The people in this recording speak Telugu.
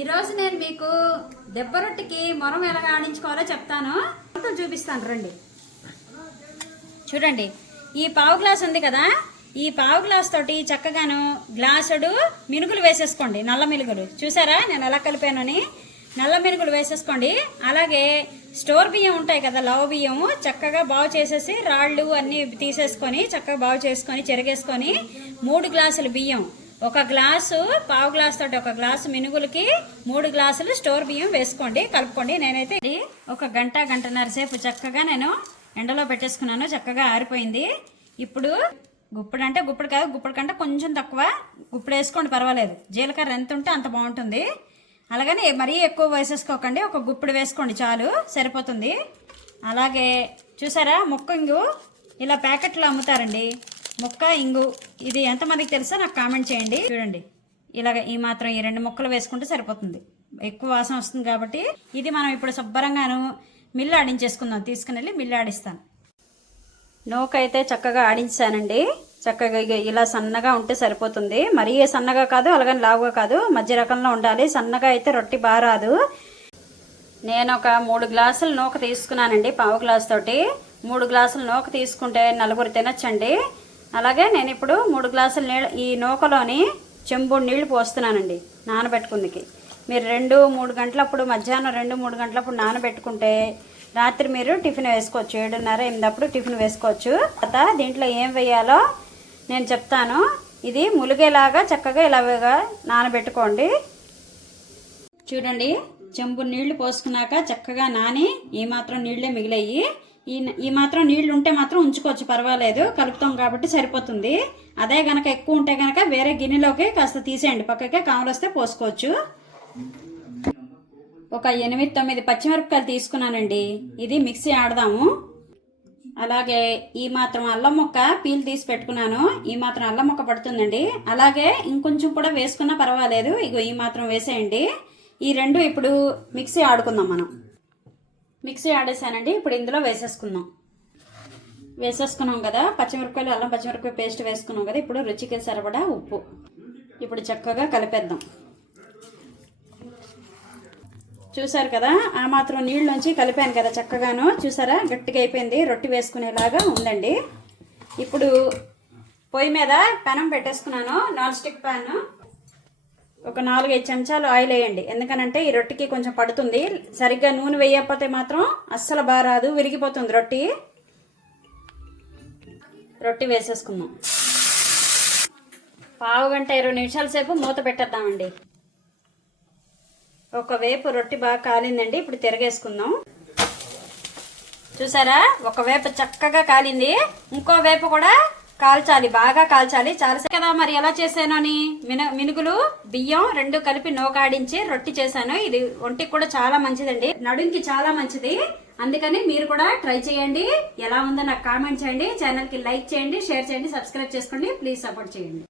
ఈరోజు నేను మీకు దెబ్బ రొట్టెకి మొరం ఎలా ఆడించుకోవాలో చెప్తాను, మొత్తం చూపిస్తాను రండి. చూడండి, ఈ పావు గ్లాస్ ఉంది కదా, ఈ పావు గ్లాస్ తోటి చక్కగాను గ్లాసుడు మినుగులు వేసేసుకోండి. నల్ల మినుగులు చూసారా నేను ఎలా కలిపానని. నల్ల మినుగులు వేసేసుకోండి. అలాగే స్టోర్ బియ్యం ఉంటాయి కదా, లవ బియ్యము చక్కగా బాగు చేసేసి రాళ్ళు అన్నీ తీసేసుకొని చక్కగా బాగు చేసుకొని చెరిగేసుకొని 3 గ్లాసులు బియ్యం, ఒక గ్లాసు పావు గ్లాస్ తోటి ఒక గ్లాసు మినుగులకి 3 గ్లాసులు స్టోర్ బియ్యం వేసుకోండి, కలుపుకోండి. నేనైతే ఒక గంటన్నర సేపు చక్కగా నేను ఎండలో పెట్టేసుకున్నాను. చక్కగా ఆరిపోయింది. ఇప్పుడు గుప్పుడు అంటే గుప్పుడు కాదు, గుప్పుడు కంటే కొంచెం తక్కువ గుప్పుడు వేసుకోండి, పర్వాలేదు. జీలకర్ర ఎంత ఉంటే అంత బాగుంటుంది. అలాగని మరీ ఎక్కువ వేసేసుకోకండి, ఒక గుప్పుడు వేసుకోండి చాలు, సరిపోతుంది. అలాగే చూసారా, ముక్క ఇంగు ఇలా ప్యాకెట్లో అమ్ముతారండి. ముక్క ఇంగు ఇది ఎంతమందికి తెలుసో నాకు కామెంట్ చేయండి. చూడండి, ఇలాగ ఈ మాత్రం ఈ 2 ముక్కలు వేసుకుంటే సరిపోతుంది. ఎక్కువ వాసన వస్తుంది కాబట్టి ఇది మనం ఇప్పుడు శుభ్రంగాను మిల్లు ఆడించేసుకుందాం. తీసుకుని వెళ్ళి మిల్లు ఆడిస్తాను. నూకైతే చక్కగా ఆడించానండి. చక్కగా ఇలా సన్నగా ఉంటే సరిపోతుంది. మరీ సన్నగా కాదు, అలాగని లావుగా కాదు, మధ్య రకంలో ఉండాలి. సన్నగా అయితే రొట్టి బాగా రాదు. నేను ఒక 3 గ్లాసులు నూక తీసుకున్నానండి. పావు గ్లాస్ తోటి 3 గ్లాసులు నూక తీసుకుంటే 4 తినచ్చండి. అలాగే నేను ఇప్పుడు 3 గ్లాసుల నీళ్ళు ఈ నూకలోని చెంబుడు నీళ్లు పోస్తున్నానండి నానబెట్టుకుందికి. మీరు 2-3 గంటలప్పుడు, మధ్యాహ్నం 2-3 గంటలప్పుడు నానబెట్టుకుంటే రాత్రి మీరు టిఫిన్ వేసుకోవచ్చు. 7:30-8 అప్పుడు టిఫిన్ వేసుకోవచ్చు. తర్వాత దీంట్లో ఏం వేయాలో నేను చెప్తాను. ఇది ములిగేలాగా చక్కగా ఇలాగా నానబెట్టుకోండి. చూడండి, చెంబు నీళ్లు పోసుకున్నాక చక్కగా నాని ఈ మాత్రం నీళ్లే మిగిలాయి. ఈ మాత్రం నీళ్లు ఉంటే మాత్రం ఉంచుకోవచ్చు, పర్వాలేదు, కలుపుతాం కాబట్టి సరిపోతుంది. అదే గనక ఎక్కువ ఉంటే గనక వేరే గిన్నెలోకి కాస్త తీసేయండి, పక్కకే కావలొస్తే పోసుకోవచ్చు. ఒక 8-9 పచ్చిమిరపకాయలు తీసుకున్నానండి. ఇది మిక్సీ ఆడదాము. అలాగే ఈ మాత్రం అల్లం ముక్క పీల్ తీసి పెట్టుకున్నాను. ఈ మాత్రం అల్లం ముక్క పడుతుందండి. అలాగే ఇంకొంచెం కూడా వేసుకున్నా పర్వాలేదు. ఇగో ఈ మాత్రం వేసేయండి. ఈ 2 ఇప్పుడు మిక్సీ ఆడుకుందాం మనం. మిక్సీ ఆడేసానండి. ఇప్పుడు ఇందులో వేసేసుకున్నాం కదా పచ్చిమిరపకాయలు, అల్లం పచ్చిమిరపకాయ పేస్ట్ వేసుకున్నాం కదా. ఇప్పుడు రుచికి సరిపడా ఉప్పు. ఇప్పుడు చక్కగా కలిపేద్దాం. చూసారు కదా, ఆ మాత్రం నీళ్ళలోంచి కలిపాను కదా చక్కగాను. చూసారా, గట్టిగా అయిపోయింది, రొట్టి వేసుకునేలాగా ఉందండి. ఇప్పుడు పొయ్యి మీద పెనం పెట్టేసుకున్నాను, నాన్ స్టిక్ ప్యాన్. ఒక 4-5 చెంచాలు ఆయిల్ వేయండి. ఎందుకనంటే ఈ రొట్టికి కొంచెం పడుతుంది. సరిగ్గా నూనె వేయకపోతే మాత్రం అస్సలు బాగా రాదు, విరిగిపోతుంది రొట్టి. రొట్టి వేసేసుకుందాం. పావు గంట 20 నిమిషాల సేపు మూత పెట్టేద్దామండి. ఒకవైపు రొట్టి బాగా కాలిందండి. ఇప్పుడు తిరగేసుకుందాం. చూసారా, ఒకవైపు చక్కగా కాలింది, ఇంకో వైపు కూడా కాల్చాలి, బాగా కాల్చాలి. చాలా కదా. మరి ఎలా చేశాను అని మినుగులు బియ్యం 2 కలిపి నూకాడించి రొట్టి చేశాను. ఇది ఒంటికి కూడా చాలా మంచిదండి, నడుంకి చాలా మంచిది. అందుకని మీరు కూడా ట్రై చేయండి. ఎలా ఉందో నాకు కామెంట్ చేయండి. ఛానల్కి లైక్ చేయండి, షేర్ చేయండి, సబ్స్క్రైబ్ చేసుకోండి. ప్లీజ్ సపోర్ట్ చేయండి.